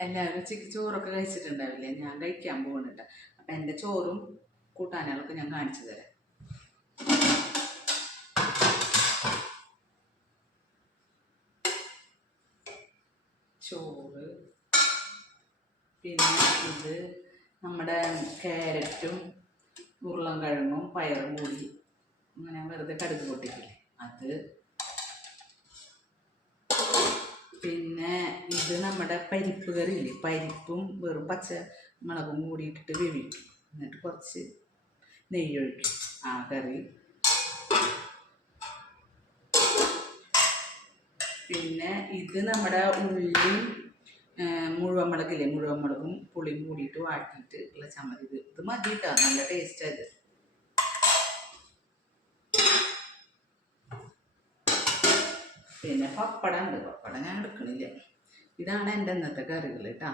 എല്ലാവരും ഉച്ചയ്ക്ക് ചോറൊക്കെ കഴിച്ചിട്ടുണ്ടാവില്ലേ? ഞാൻ കഴിക്കാൻ പോകുന്നുണ്ട് അപ്പം എന്റെ ചോറും കൂട്ടാനുകളൊക്കെ ഞാൻ കാണിച്ചു തരാം. ചോറ് പിന്നെ ഇത് നമ്മുടെ ക്യാരറ്റും ഉരുളൻകിഴങ്ങും പയറും കൂടി അങ്ങനെ വെറുതെ കടുക് പൊട്ടിക്കില്ലേ? അത് പിന്നെ ഇത് നമ്മുടെ പരിപ്പ് കറി ഇല്ലേ പരിപ്പും വെറും പച്ച മുളകും കൂടി ഇട്ടിട്ട് വേവിക്കും. എന്നിട്ട് കുറച്ച് നെയ്യ് ഒഴിക്കും ആ കറി. പിന്നെ ഇത് നമ്മുടെ ഉള്ളി മുഴുവൻ മുളകില്ലേ മുഴുവൻ മുളകും പുളിയും കൂടിയിട്ട് വാട്ടിയിട്ട് ഉള്ള ചമ്മതി ഇത് ഇത് മതി നല്ല ടേസ്റ്റാണ് ഇത്. പിന്നെ പപ്പടം ഉണ്ട്. പപ്പടം ഞാൻ എടുക്കണില്ല. ഇതാണ് എന്റെ ഇന്നത്തെ കറികൾ കേട്ടോ